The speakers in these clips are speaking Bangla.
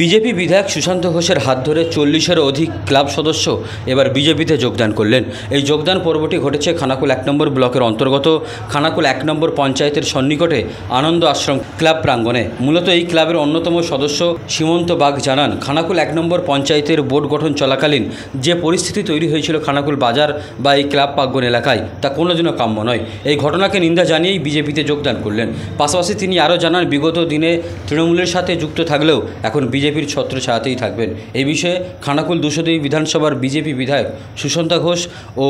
বিজেপি বিধায়ক সুশান্ত ঘোষের হাত ধরে 40-এরও অধিক ক্লাব সদস্য এবার বিজেপিতে যোগদান করলেন। এই যোগদান পর্বটি ঘটেছে খানাকুল 1 নম্বর ব্লকের অন্তর্গত খানাকুল 1 নম্বর পঞ্চায়েতের সন্নিকটে আনন্দ আশ্রম ক্লাব প্রাঙ্গণে। মূলত এই ক্লাবের অন্যতম সদস্য সীমন্ত বাগ জানান, খানাকুল 1 নম্বর পঞ্চায়েতের বোর্ড গঠন চলাকালীন যে পরিস্থিতি তৈরি হয়েছিল খানাকুল বাজার বা এই ক্লাব প্রাঙ্গণ এলাকায়, তা কোনোদিনও কাম্য নয়। এই ঘটনাকে নিন্দা জানিয়েই বিজেপিতে যোগদান করলেন। পাশাপাশি তিনি আরও জানান, বিগত দিনে তৃণমূলের সাথে যুক্ত থাকলেও এখন বিজেপির ছত্র ছায়াতেই থাকবেন। এই বিষয়ে খানাকুল 202 বিধানসভার বিজেপি বিধায়ক সুশান্ত ঘোষ ও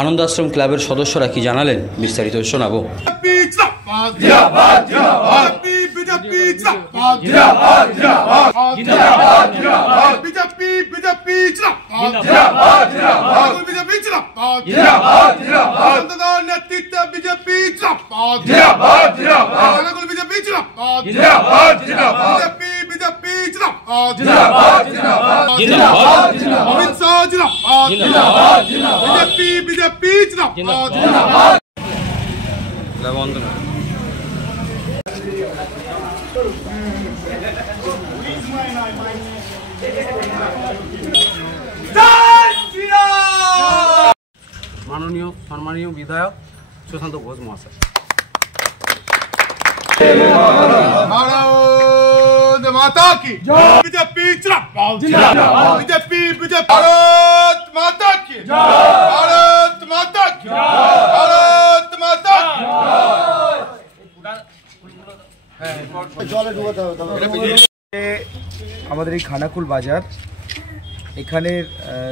আনন্দ আশ্রম ক্লাবের সদস্যরা কি জানালেন, বিস্তারিত শোনাবো। মাননীয় সম্মানীয় বিধায়ক সুশান্ত ঘোষ মহাশয়। भारत माता की जय। बीजेपी जिंदाबाद, बीजेपी भारत माता की जय, भारत माता की जय, भारत माता की जय। আমাদের এই খানাকুল বাজার এখানের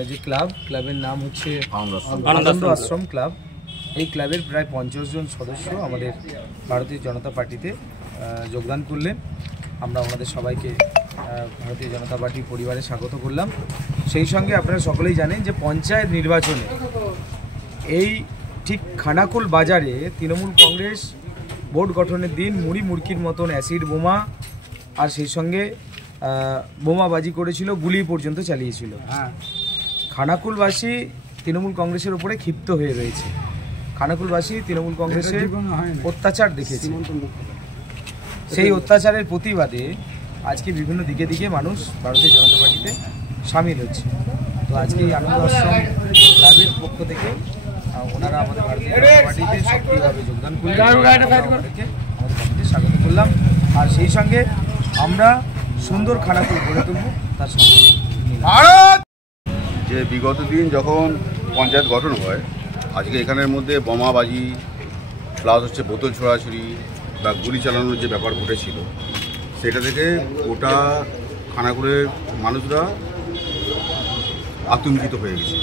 যে ক্লাবের নাম হচ্ছে আনন্দ আশ্রম ক্লাব। এই ক্লাবের প্রায় 50 জন সদস্য আমাদের ভারতীয় জনতা পার্টিতে যোগদান করলেন। আমরা ওনাদের সবাইকে ভারতীয় জনতা পার্টি পরিবারে স্বাগত করলাম। সেই সঙ্গে আপনারা সকলেই জানেন যে পঞ্চায়েত নির্বাচনে এই ঠিক খানাকুল বাজারে তৃণমূল কংগ্রেস বোর্ড গঠনের দিন মুড়ি মুড়কির মতন অ্যাসিড বোমা আর সেই সঙ্গে বোমাবাজি করেছিল, গুলি পর্যন্ত চালিয়েছিল। খানাকুলবাসী তৃণমূল কংগ্রেসের উপরে ক্ষিপ্ত হয়ে রয়েছে। খানাকুলবাসী তৃণমূল কংগ্রেসের অত্যাচার দেখেছে। সেই অত্যাচারের প্রতিবাদে আজকে বিভিন্ন দিকে দিকে মানুষ ভারতীয় জনতা পার্টিতে সামিল হচ্ছে। তো আজকে এই আনন্দ আশ্রম ক্লাবের পক্ষ থেকে ওনারা আমাদের ভারতীয় জনতা পার্টিতে সক্রিয়ভাবে যোগদান করলেন। আমাদেরকে আমাদের পার্টিতে স্বাগত করলাম। আর সেই সঙ্গে আমরা সুন্দর খানাকুল গড়ে তুলব তার সঙ্গে যে বিগত দিন যখন পঞ্চায়েত গঠন হয়, আজকে এখানের মধ্যে বোমাবাজি প্লাস হচ্ছে বোতল ছোড়াছুড়ি বা গুলি চালানোর যে ব্যাপার ঘটেছিল, সেটা থেকে গোটা খানাকুলের মানুষরা আতঙ্কিত হয়ে গেছে।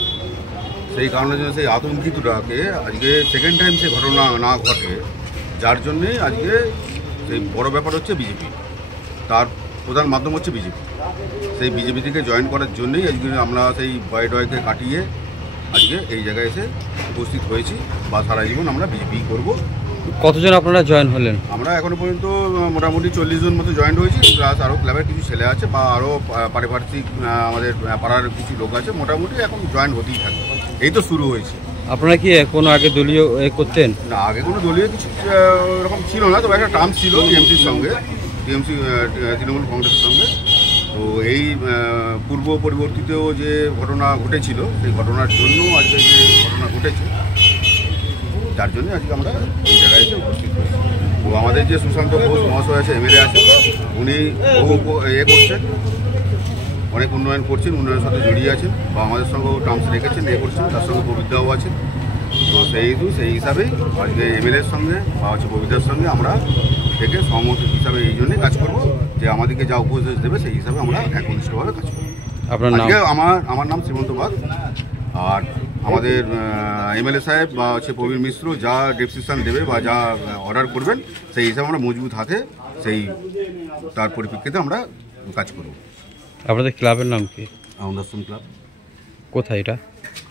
সেই কারণের জন্য সেই আতঙ্কিতটাকে আজকে সেকেন্ড টাইম সে ঘটনা না ঘটে, যার জন্যে আজকে সেই বড় ব্যাপার হচ্ছে বিজেপি, তার প্রধান মাধ্যম হচ্ছে বিজেপি। সেই বিজেপি থেকে জয়েন করার জন্যই আজকে আমরা সেই ভয় ডয়কে কাটিয়ে আজকে এই জায়গায় এসে উপস্থিত হয়েছি বা সারা জীবন আমরা বিজেপি করব। কতজন আপনারা জয়েন হলেন? আমরা এখনো পর্যন্ত মোটামুটি 40 জন মতো জয়েন হয়েছি, প্লাস আরও ক্লাবের কিছু ছেলে আছে বা আরও পারিপার্শ্বিক আমাদের পাড়ার কিছু লোক আছে। মোটামুটি এখন জয়েন হতেই থাকে, এই তো শুরু হয়েছে। আপনারা কি কোনো আগে দলীয় করতেন? না, আগে কোনো দলীয় কিছু এরকম ছিল না, তবে একটা টার্ম ছিল টিএমসির সঙ্গে, তৃণমূল কংগ্রেসের সঙ্গে। তো এই পূর্ব পরিবর্তিতেও যে ঘটনা ঘটেছিল, সেই ঘটনার জন্য আজকে যে ঘটনা ঘটেছে, যার জন্য আজকে আমরা এই জায়গায় এসে উপস্থিত হয়েছি। তো আমাদের যে সুশান্ত ঘোষ মহাশয় আছে, এমএলএ আছে, উনি বহু করছেন, অনেক উন্নয়ন করছেন, উন্নয়নের সাথে জড়িয়ে আছেন বা আমাদের সঙ্গেও টার্মস রেখেছেন, করছেন, তার সঙ্গে প্রবিদ্যাও আছেন। তো সেই হিসাবেই আজকে এমএলএর সঙ্গে বা হচ্ছে প্রবিদ্যার সঙ্গে আমরা থেকে সহমত হিসাবে এই জন্যই কাজ করব যে আমাদেরকে যা উপদেশ দেবে সেই হিসাবে আমরা একনিষ্ঠভাবে কাজ করব। আজকে আমার নাম সীমন্ত বাগ। আর আমাদের এমএলএ সাহেব বা হচ্ছে প্রবীণ মিশ্র যা ডিসিশন দেবে বা যা অর্ডার করবেন, সেই হিসাবে আমরা মজবুত হাতে সেই তার পরিপ্রেক্ষিতে আমরা কাজ করব। আপনাদের ক্লাবের নাম কি? আনন্দ আশ্রম ক্লাব। কোথায় এটা?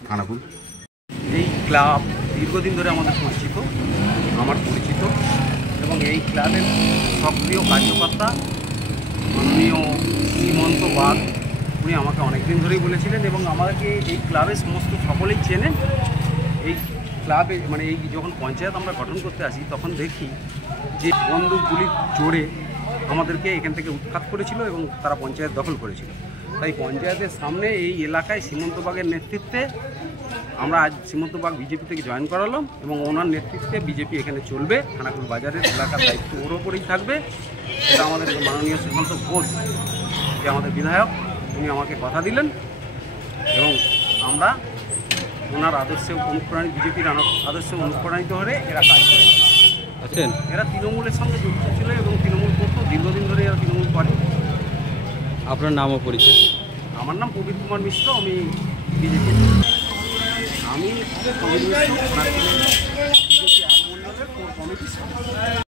খানাকুল। এই ক্লাব দীর্ঘদিন ধরে আমাদের আমার পরিচিত এবং এই ক্লাবের সক্রিয় কার্যকর্তা মাননীয় সীমন্ত বাগ, উনি আমাকে অনেকদিন ধরেই বলেছিলেন এবং আমাকে এই ক্লাবের সমস্ত সকলেই চেনেন। এই ক্লাবে মানে এই যখন পঞ্চায়েত আমরা গঠন করতে আসি, তখন দেখি যে বন্দুকগুলির জোরে আমাদেরকে এখান থেকে উৎখাত করেছিল এবং তারা পঞ্চায়েত দখল করেছিল। তাই পঞ্চায়েতের সামনে এই এলাকায় সীমন্তবাগের নেতৃত্বে আমরা আজ সীমন্তবাগ বিজেপি থেকে জয়েন করালাম এবং ওনার নেতৃত্বে বিজেপি এখানে চলবে। খানাকুল বাজারের এলাকার দায়িত্ব ওর ওপরেই থাকবে। এটা আমাদের মাননীয় শ্রীমন্ত ঘোষ যে আমাদের বিধায়ক, উনি আমাকে কথা দিলেন এবং আমরা ওনার আদর্শে অনুপ্রাণিত, বিজেপির আদর্শে অনুপ্রাণিত হয়ে এরা কাজ করে আছেন। এরা তৃণমূলের সঙ্গে যুক্ত ছিল এবং তৃণমূল করতো, দীর্ঘদিন ধরে এরা তৃণমূল করে। আপনার নাম ও পরিচয়? আমার নাম প্রবীর কুমার মিশ্র, আমি বিজেপি আমি বিজেপি আর মন্ডলের কোর কমিটির সদস্য।